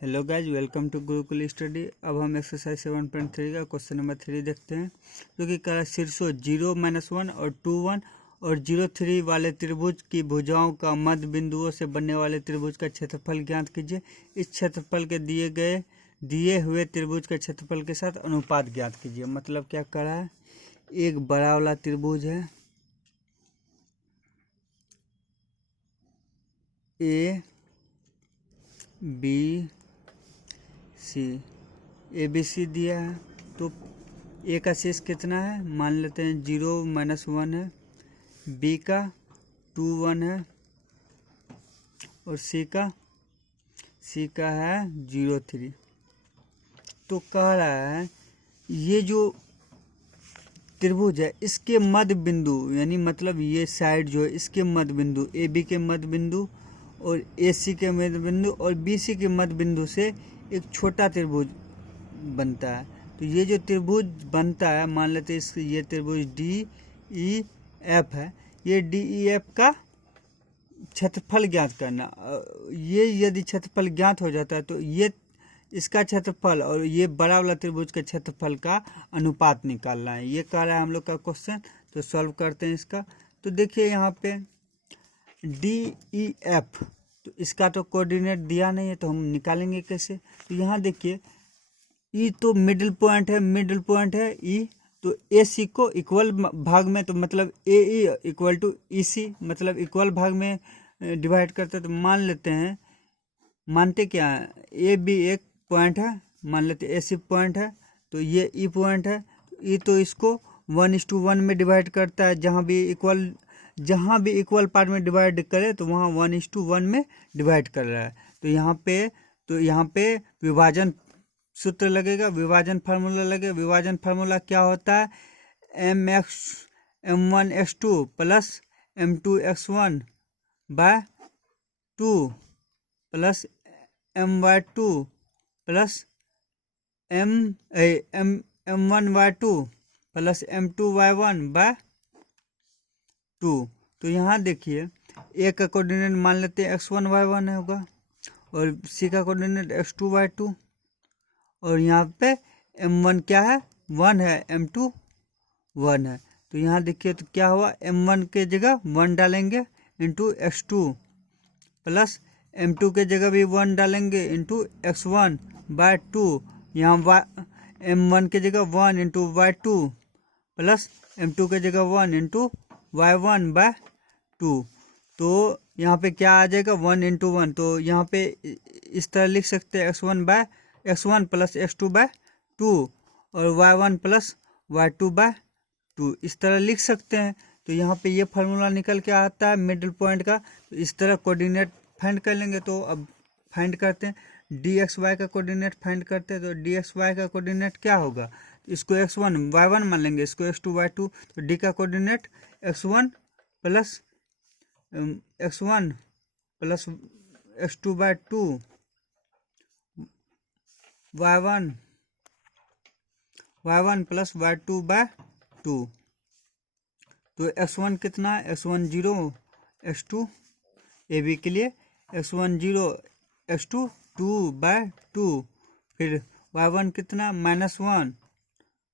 Hello guys, welcome to Gurukul study. अब हम exercise 7.3 का क्वेश्चन नंबर 3 देखते हैं, जो कि कह रहा है शीर्षों 0-1 और 2-1 और 0-3 वाले त्रिभुज की भुजाओं का मध्य बिंदुओं से बनने वाले त्रिभुज का क्षेत्रफल ज्ञात कीजिए। इस क्षेत्रफल के दिए हुए त्रिभुज के क्षेत्रफल के साथ अनुपात ज्ञात कीजिए। मतलब क्या कह रहा है, एक बड़ा वाला त्रिभुज है A B C, A B C दिया है। तो ए का शेष कितना है, मान लेते हैं 0-1 है, बी का 2-1 है और सी का है 0-3। तो कह रहा है ये जो त्रिभुज है इसके मध्य बिंदु, यानी मतलब ये साइड जो है इसके मध्य बिंदु, ए बी के मध्य बिंदु और ए सी के मध्य बिंदु और बी सी के मध्य बिंदु से एक छोटा त्रिभुज बनता है। तो ये जो त्रिभुज बनता है, मान लेते हैं ये त्रिभुज डी ई एफ है। ये डी ई एफ का क्षेत्रफल ज्ञात करना। ये यदि क्षेत्रफल ज्ञात हो जाता है तो ये इसका क्षेत्रफल और ये बड़ा वाला त्रिभुज के क्षेत्रफल का अनुपात निकालना है। ये कह रहा है हम लोग का क्वेश्चन। तो सॉल्व करते हैं इसका। तो देखिए यहाँ पे डी ई एफ, तो इसका तो कोऑर्डिनेट दिया नहीं है, तो हम निकालेंगे कैसे। तो यहाँ देखिए ई तो मिडिल पॉइंट है ई। तो ए सी को इक्वल भाग में, तो मतलब ए ई इक्वल टू ई सी, मतलब इक्वल भाग में डिवाइड करते हैं। तो मान लेते हैं, मानते क्या है, ए बी एक पॉइंट है, मान लेते ए सी पॉइंट है, तो ये ई पॉइंट है। ई तो इसको 1:1 में डिवाइड करता है। जहाँ भी इक्वल पार्ट में डिवाइड करे तो वहाँ 1:1 में डिवाइड कर रहा है। तो यहाँ पे विभाजन सूत्र लगेगा, विभाजन फार्मूला लगेगा। विभाजन फार्मूला क्या होता है, m1x2 plus m2x1 by 2 plus my2 plus m1y2 plus m2y1 by 2। तो यहाँ देखिए ए का कोऑर्डिनेट मान लेते हैं x1 y1 होगा और सी का कोऑर्डिनेट x2 y2 और यहाँ पे m1 क्या है, 1 है, m2 1 है। तो यहाँ देखिए तो क्या हुआ, m1 के जगह 1 डालेंगे इंटू x2 प्लस m2 के जगह भी 1 डालेंगे इंटू x1 बाय 2। यहाँ m1 के जगह 1 इंटू y2 प्लस m2 के जगह 1 इंटू y1 बाय 2। तो यहाँ पे क्या आ जाएगा, 1 इंटू 1। तो यहाँ पे इस तरह लिख सकते हैं x1 प्लस x2 बाय 2 और y1 प्लस y2 बाय 2, इस तरह लिख सकते हैं। तो यहाँ पे ये फार्मूला निकल के आता है मिडिल पॉइंट का। तो इस तरह कोऑर्डिनेट फाइंड कर लेंगे। तो अब फाइंड करते हैं, डी एक्स वाई का कोऑर्डिनेट फाइंड करते हैं। तो डी एक्स वाई का कोऑर्डिनेट क्या होगा, इसको x1 y1 मान लेंगे, इसको x2 y2। तो डी का coordinate x1 plus x2 by 2 y1 plus y2 by 2। तो x1 कितना है, x1 0, x2 ए बी के लिए x1 0, x2 2 बाय 2। फिर y1 कितना -1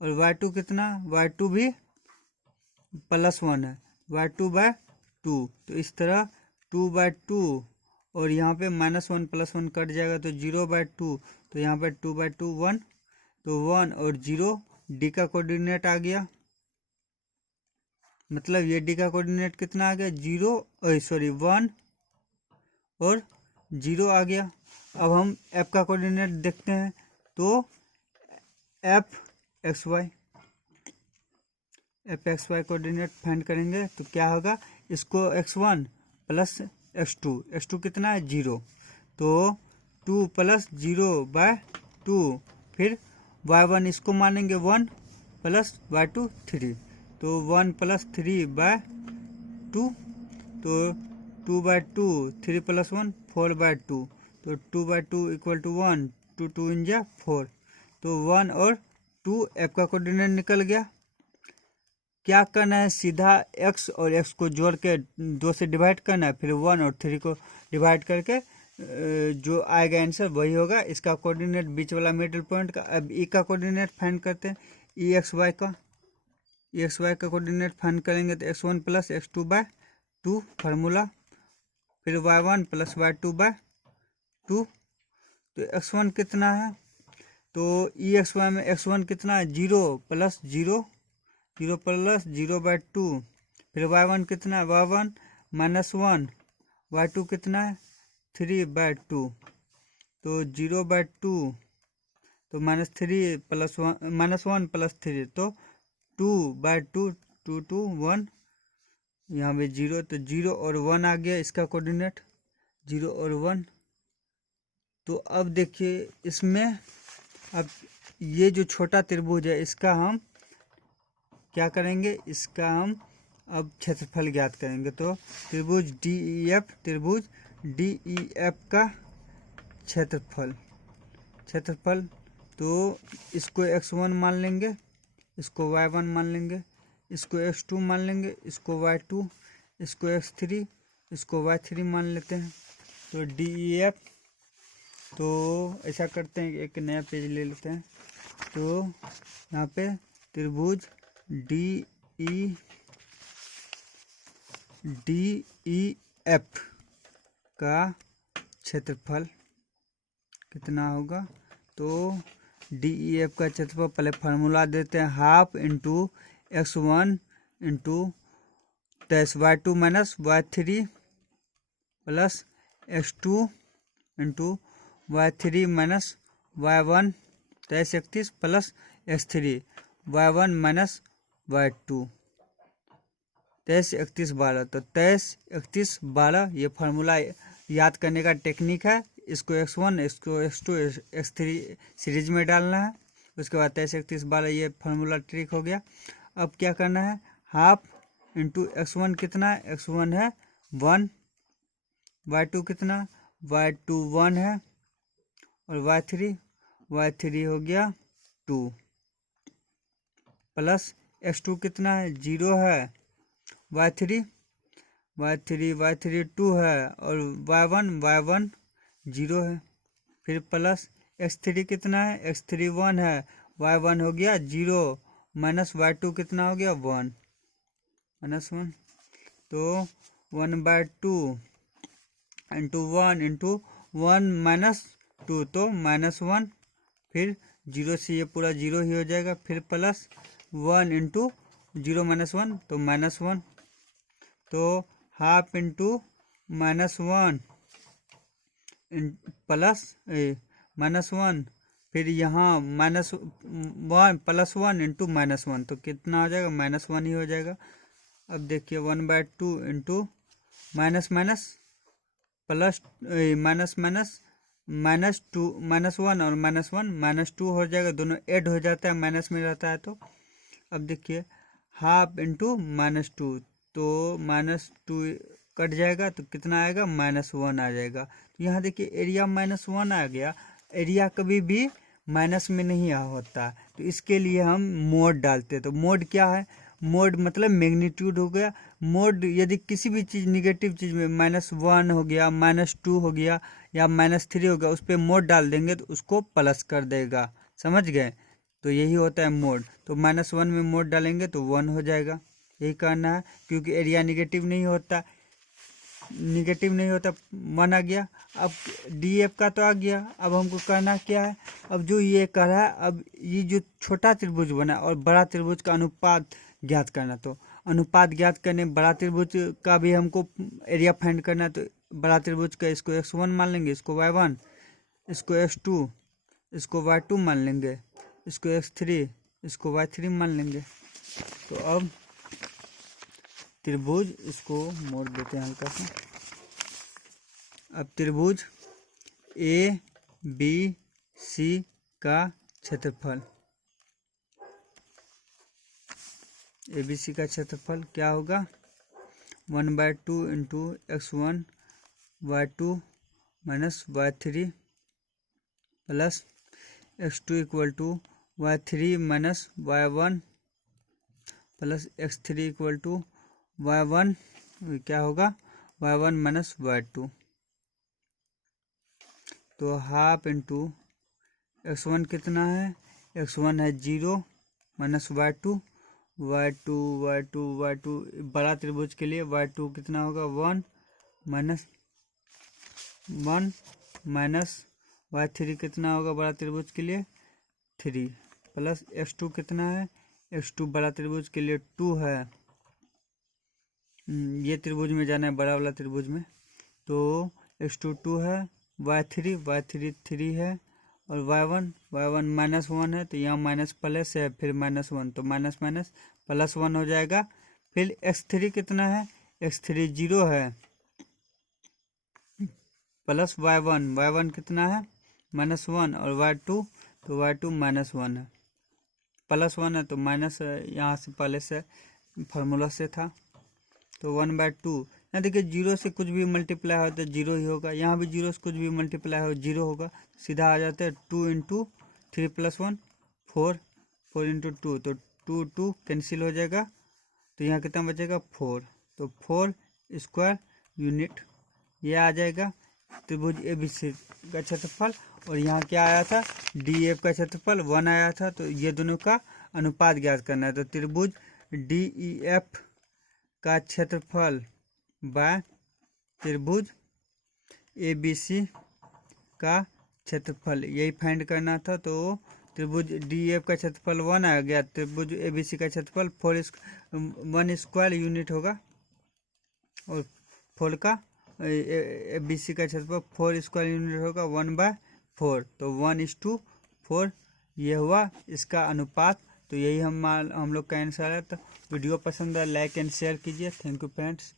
और y2 कितना, y2 भी +1 है, y2 बाय 2। तो इस तरह 2 बाय 2 और यहाँ पे -1 +1 कट जाएगा तो 0 बाय 2। तो यहाँ पे 2 बाय 2 1, तो 1 और 0 डी का कोऑर्डिनेट आ गया। मतलब ये डी का कोऑर्डिनेट कितना आ गया, 1 और 0 आ गया। अब हम एफ का कोऑर्डिनेट देखते हैं। तो F X Y coordinate find करेंगे तो क्या होगा, इसको x1 प्लस x2 कितना है 0, तो 2 प्लस 0 बाय 2। फिर y1 इसको मानेंगे 1 प्लस y2 3, तो 1 प्लस 3 बाय 2। तो 2 बाय 2, 3 प्लस 1 4 बाय 2। तो 2 बाय 2 इक्वल टू 1, 2 2 इन जा 4। तो 1 और 2 एफ का कोऑर्डिनेट निकल गया। क्या करना है, सीधा x और x को जोड़ के 2 से डिवाइड करना है, फिर 1 और 3 को डिवाइड करके जो आएगा आंसर वही होगा। इसका कोऑर्डिनेट बीच वाला मिडिल पॉइंट का। अब ई का कोऑर्डिनेट फाइंड करते हैं। ई एक्स वाई का कोऑर्डिनेट फाइंड करेंगे तो x1 प्लस x2/2 फार्मूला, फिर y1 प्लस y2/2। तो x1 कितना है, तो ई एक्स वाई में x1 कितना है 0 प्लस 0 प्लस 0/2। फिर y1 कितना है y1 -1, y2 कितना है 3/2। तो 0/2 तो -3 प्लस 1 प्लस 3 तो 2/2, 2 2 1, यहाँ पे 0 तो 0 और 1 आ गया इसका कोऑर्डिनेट 0 और 1। तो अब देखिए इसमें अब ये जो छोटा त्रिभुज है इसका हम क्या करेंगे, इसका हम अब क्षेत्रफल ज्ञात करेंगे। तो त्रिभुज डी ई एफ का क्षेत्रफल तो इसको x1 मान लेंगे, इसको y1 मान लेंगे, इसको x2 मान लेंगे, इसको y2, इसको x3, इसको y3 मान लेते हैं। तो डी ई एफ, तो ऐसा करते हैं एक नया पेज ले लेते हैं। तो यहाँ पे त्रिभुज डी ई एफ का क्षेत्रफल कितना होगा। तो डी ई एफ का क्षेत्रफल पहले फार्मूला देते हैं, half into x1 into y2 minus y3 plus x2 into y3 minus y1 23 plus x3 y1 minus y2 23 31 12। तो 23 31 12 ये फार्मूला याद करने का टेक्निक है। इसको x1 इसको x2 x3 सीरीज में डालना है। उसके बाद 23 31 12 ये फार्मूला ट्रिक हो गया। अब क्या करना है, हाफ इंटू x1 कितना है, x1 है 1, y2 कितना, y2 1 है, और y3 हो गया 2 प्लस x2 कितना है 0 है, y3 2 है, और y1 0 है। फिर प्लस x3 कितना है, x3 1 है, y1 हो गया 0 माइनस y2 कितना हो गया 1 -1। तो 1/2 इंटू 1 इंटू 1 -2 तो -1। फिर 0 से ये पूरा 0 ही हो जाएगा। फिर प्लस 1 इंटू 0 -1 तो -1। तो हाफ इंटू -1 प्लस -1, फिर यहाँ -1 प्लस 1 इंटू -1 तो कितना हो जाएगा -1 ही हो जाएगा। अब देखिए 1/2 इंटू माइनस माइनस प्लस -2 -1 और -1 -2 हो जाएगा, दोनों ऐड हो जाता है माइनस में रहता है। तो अब देखिए हाफ इंटू -2 तो -2 कट जाएगा तो कितना आएगा -1 आ जाएगा। तो यहाँ देखिए एरिया -1 आ गया। एरिया कभी भी माइनस में नहीं होता, तो इसके लिए हम मोड डालते हैं। तो मोड क्या है, मोड मतलब मैग्नीट्यूड हो गया। मोड यदि किसी भी चीज़ निगेटिव चीज़ में -1 हो गया, -2 हो गया या -3 हो गया, उस पर मोड डाल देंगे तो उसको प्लस कर देगा, समझ गए। तो यही होता है मोड। तो -1 में मोड डालेंगे तो 1 हो जाएगा, यही करना है। क्योंकि एरिया निगेटिव नहीं होता 1 आ गया। अब डीएफ का तो आ गया। अब हमको करना क्या है, अब जो ये कर रहा है, अब ये जो छोटा त्रिभुज बना और बड़ा त्रिभुज का अनुपात ज्ञात करना। तो अनुपात ज्ञात करने बड़ा त्रिभुज का भी हमको एरिया फाइंड करना है। तो बड़ा त्रिभुज का इसको x1 मान लेंगे, इसको y1, इसको x2, इसको y2 मान लेंगे, इसको x3, इसको y3 मान लेंगे। तो अब त्रिभुज इसको मोड़ देते हैं हल्का सा। अब त्रिभुज ए बी सी का क्षेत्रफल, ए बी सी का क्षेत्रफल क्या होगा, 1/2 into x1 y2 minus y3 plus x2 equal to y3 minus y1 plus x3 equal to y1 क्या होगा y1 माइनस y2। तो हाफ इंटू x1 कितना है, x1 है 0 माइनस y2 बड़ा त्रिभुज के लिए y2 कितना होगा 1 माइनस y3 कितना होगा बड़ा त्रिभुज के लिए 3 प्लस x2 कितना है, x2 बड़ा त्रिभुज के लिए 2 है। ये त्रिभुज में जाना है बड़ा वाला त्रिभुज में, तो x2 2 है, y3 3 है और y1 माइनस 1 है, तो यहाँ माइनस प्लस है फिर माइनस 1, तो माइनस माइनस प्लस 1 हो जाएगा। फिर x3 कितना है, x3 0 है प्लस y1 कितना है माइनस 1 और y2 तो y2 माइनस 1 है, प्लस 1 है तो माइनस यहाँ से पहले से फार्मूला से था, तो 1/2। यहाँ देखिए 0 से कुछ भी मल्टीप्लाई हो तो 0 ही होगा, यहाँ भी 0 से कुछ भी मल्टीप्लाई हो 0 होगा, सीधा आ जाता है 2 इंटू 3 प्लस 1 4 इंटू 2, तो 2 कैंसिल हो जाएगा, तो यहाँ कितना बचेगा 4, तो 4 स्क्वायर यूनिट ये आ जाएगा त्रिभुज ABC का क्षेत्रफल। और यहाँ क्या आया था, DEF का क्षेत्रफल 1 आया था, तो ये दोनों का अनुपात ज्ञात करना है, तो त्रिभुज DEF का क्षेत्रफल बाय त्रिभुज ABC का क्षेत्रफल यही फाइंड करना था। तो त्रिभुज DEF का क्षेत्रफल 1 आ गया, त्रिभुज ABC का क्षेत्रफल 1 स्क्वायर यूनिट होगा और 4 का ABC का क्षेत्रफल 4 स्क्वायर यूनिट होगा 1/4, तो 1:4 ये हुआ इसका अनुपात। तो यही हम लोग का आंसर है। तो वीडियो पसंद है लाइक एंड शेयर कीजिए। Thank you friends.